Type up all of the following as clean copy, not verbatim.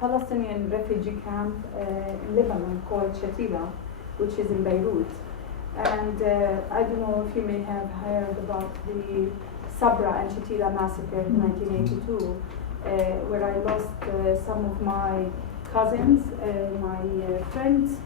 Palestinian refugee camp in Lebanon called Shatila, which is in Beirut. And I don't know if you may have heard about the Sabra and Shatila massacre in 1982, where I lost some of my cousins, my friends,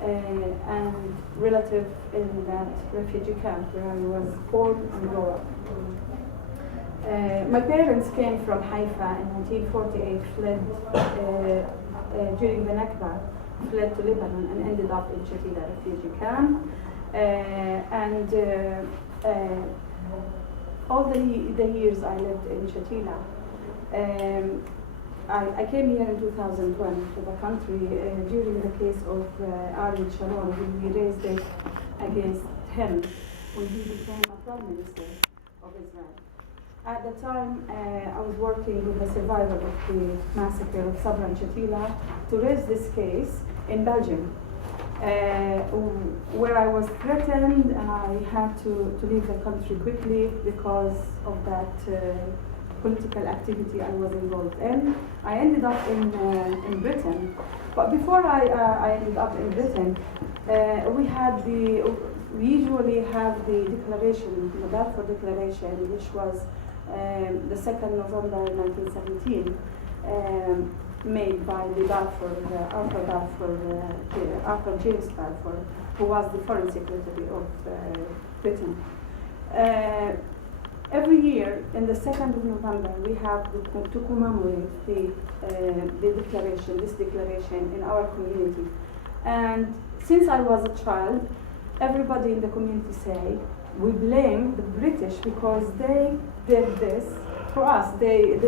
and relatives in that refugee camp where I was born and grew up. My parents came from Haifa in 1948, fled during the Nakba, fled to Lebanon and ended up in Shatila refugee camp. All the years I lived in Shatila, I came here in 2001 to the country during the case of Ariel Sharon, when we raised it against him when he became a prime minister of Israel. At the time, I was working with the survivor of the massacre of Sabra and Shatila to raise this case in Belgium, where I was threatened and I had to leave the country quickly because of that political activity I was involved in. I ended up in Britain, but before I ended up in Britain, we usually have the declaration, the Balfour Declaration, which was the 2nd November 1917, made by the Balfour, Arthur James Balfour, who was the Foreign Secretary of Britain. Every year, in the 2nd of November, we have to commemorate this declaration in our community. And since I was a child, everybody in the community say, we blame the British because they did this for us. They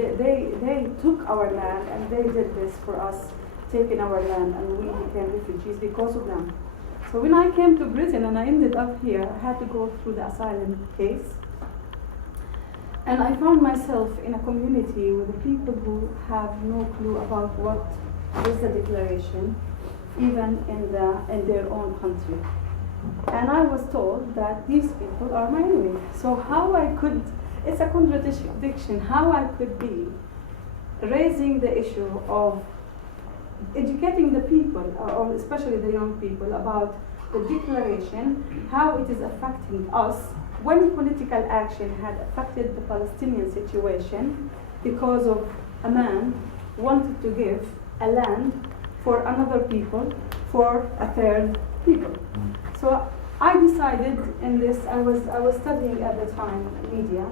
took our land and they did this for us, taking our land, and we became refugees because of them. So when I came to Britain and I ended up here, I had to go through the asylum case. And I found myself in a community with people who have no clue about what is the declaration, even in their own country. And I was told that these people are my enemy. So how I could, it's a contradiction, how I could be raising the issue of educating the people, or especially the young people, about the declaration, how it is affecting us, when political action had affected the Palestinian situation because of a man wanted to give a land for another people, for a third people. So I decided in this, I was studying at the time media,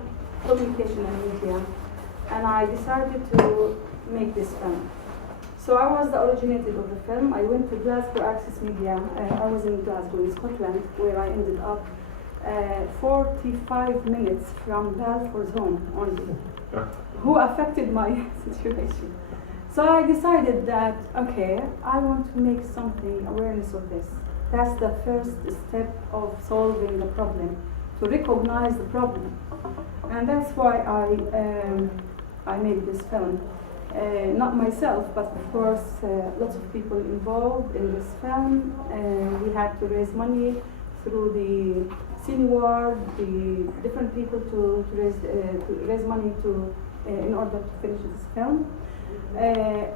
communication and media, and I decided to make this film. So I was the originator of the film. I went to Glasgow Access Media. I was in Glasgow, in Scotland, where I ended up 45 minutes from Balfour's home only, who affected my situation. So I decided that, okay, I want to make something awareness of this. That's the first step of solving the problem, to recognize the problem. And that's why I made this film. Not myself, but of course lots of people involved in this film. We had to raise money through the Cine Award, the different people to raise money in order to finish this film.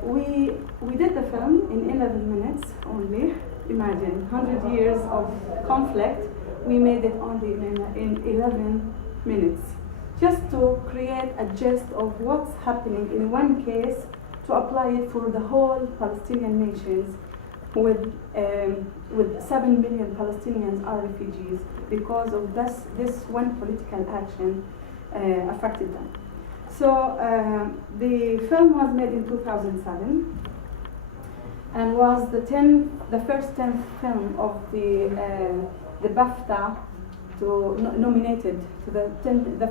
We did the film in 11 minutes only. Imagine 100 years of conflict. We made it only in 11 minutes, just to create a gist of what's happening in one case, to apply it for the whole Palestinian nations, with 7 million Palestinians are refugees because of this one political action affected them. So the film was made in 2007 and was the first 10th film of the BAFTA nominated to the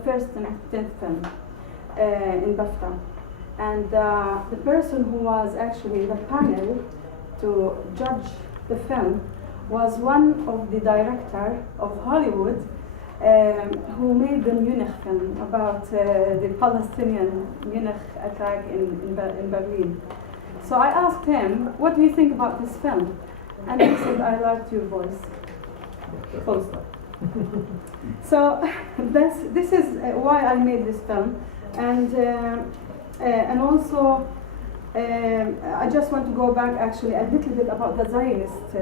first 10th film in BAFTA. And the person who was actually the panel to judge the film was one of the director of Hollywood who made the Munich film about the Palestinian Munich attack in Berlin. So I asked him, what do you think about this film? And he said, I liked your voice. Full stop. So this is why I made this film. And also I just want to go back actually a little bit about the Zionist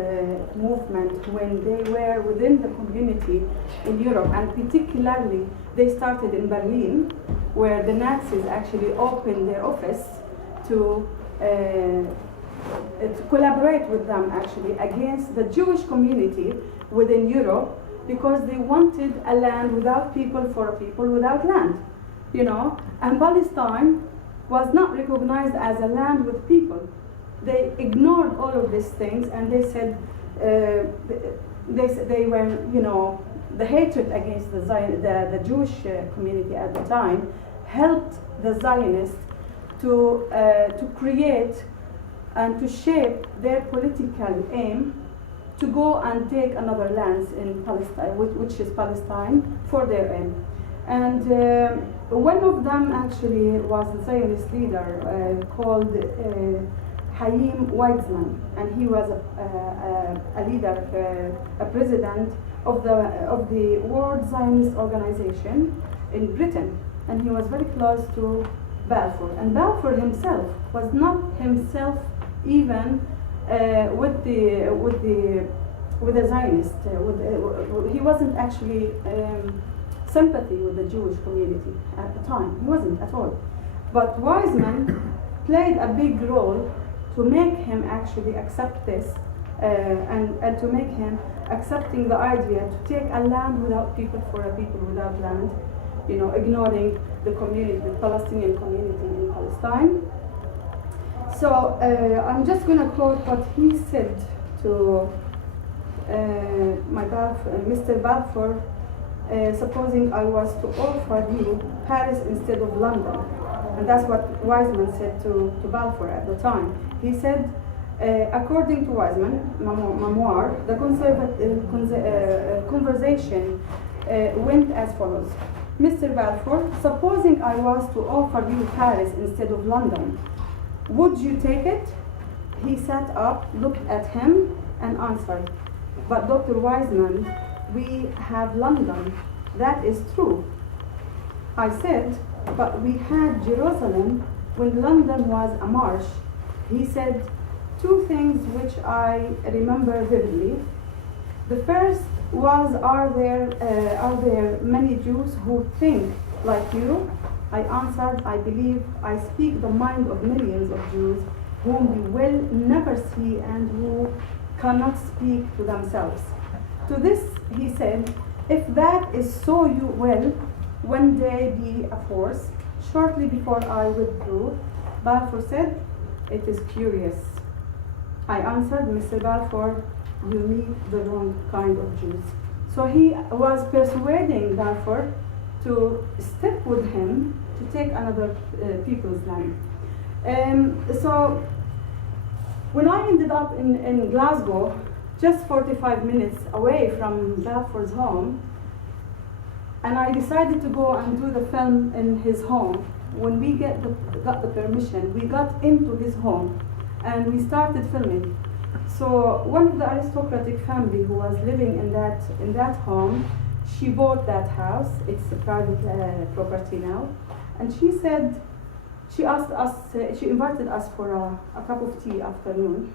movement when they were within the community in Europe, and particularly they started in Berlin, where the Nazis actually opened their office to collaborate with them actually against the Jewish community within Europe, because they wanted a land without people for a people without land, you know, and Palestine was not recognized as a land with people. They ignored all of these things, and they said they were, you know, the hatred against the Jewish community at the time helped the Zionists to create and to shape their political aim to go and take another land in Palestine, which is Palestine, for their aim. And one of them actually was a Zionist leader called Chaim Weizmann, and he was a leader, a president of the World Zionist Organization in Britain, and he was very close to Balfour. And Balfour himself was not himself even with the Zionist. He wasn't actually sympathy with the Jewish community at the time. He wasn't at all. But Weizmann played a big role to make him actually accept this, and to make him accepting the idea to take a land without people for a people without land, you know, ignoring the community, the Palestinian community in Palestine. So I'm just going to quote what he said to Mr. Balfour. Supposing I was to offer you Paris instead of London. And that's what Weizmann said to Balfour at the time. He said, according to Weizmann, memoir, the conversation went as follows. Mr. Balfour, supposing I was to offer you Paris instead of London, would you take it? He sat up, looked at him, and answered, but Dr. Weizmann, we have London. That is true. I said, but we had Jerusalem when London was a marsh. He said two things which I remember vividly. The first was, are there many Jews who think like you? I answered, I believe I speak the mind of millions of Jews whom we will never see and who cannot speak to themselves. To this he said, if that is so, you will one day be a force. Shortly before I withdrew, Balfour said, it is curious. I answered, Mr. Balfour, you meet the wrong kind of Jews. So he was persuading Balfour to step with him to take another people's land. So when I ended up in Glasgow, just 45 minutes away from Balfour's home, and I decided to go and do the film in his home. When we got the permission, we got into his home and we started filming. So one of the aristocratic family who was living in that home, she bought that house. It's a private property now, and she said, she asked us, she invited us for a cup of tea afternoon.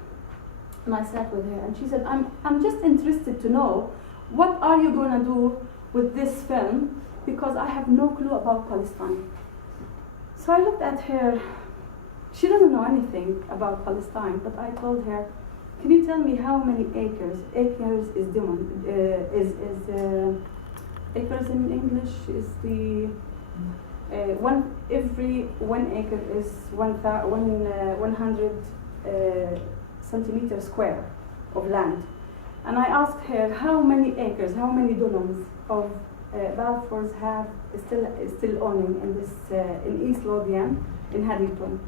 And I sat with her, and she said, I'm just interested to know, what are you going to do with this film? Because I have no clue about Palestine. So I looked at her. She doesn't know anything about Palestine, but I told her, can you tell me how many acres? Acres is acres in English is the every 1 acre is 100 centimeters square of land. And I asked her how many acres, how many dunums of Balfour's have still owning in this in East Lothian in Haddington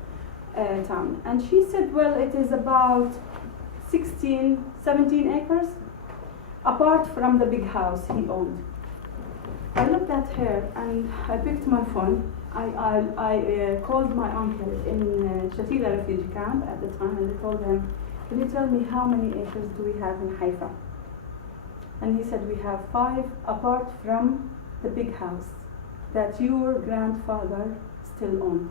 town. And she said, well, it is about 16, 17 acres, apart from the big house he owned. I looked at her and I picked my phone. I called my uncle in Shatila refugee camp at the time, and I told him, can you tell me how many acres do we have in Haifa? And he said, we have 5 apart from the big house that your grandfather still owned.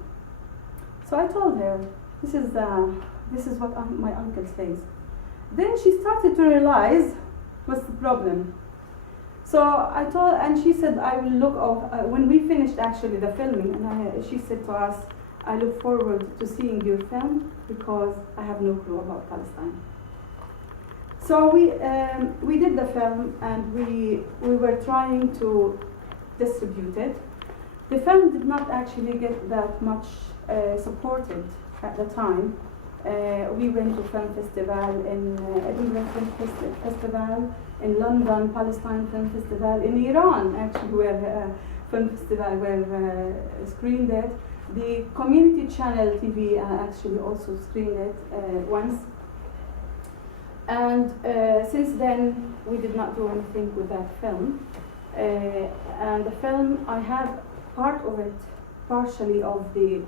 So I told her, this is what my uncle says. Then she started to realize what's the problem. So I told, and she said, I will look off, when we finished actually the filming, and she said to us, I look forward to seeing your film because I have no clue about Palestine. So we did the film, and we were trying to distribute it. The film did not actually get that much supported at the time. We went to film festival in Edinburgh Film Festival, in London Palestine Film Festival, in Iran actually where film festival were screened it. The community channel TV actually also screened it once. And since then we did not do anything with that film. And the film, I have part of it, partially of the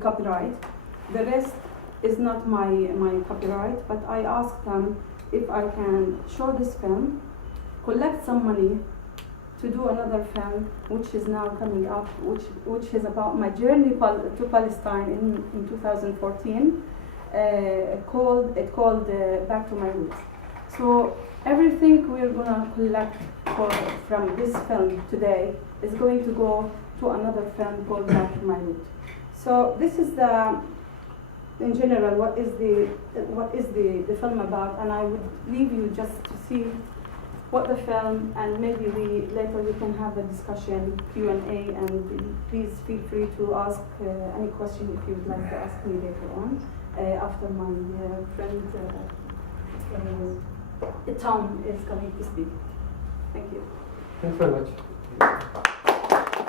copyright. The rest is not my copyright, but I asked them if I can show this film, collect some money to do another film, which is now coming up, which is about my journey to Palestine in 2014, called Back to My Roots. So everything we're gonna collect from this film today is going to go to another film called Back to My Roots. So this is in general, what is the film about, and I would leave you just to see what the film, and maybe later we can have a discussion, Q&A, and please feel free to ask any question if you would like to ask me later on, after my friend Tom is coming to speak. Thank you. Thanks very much.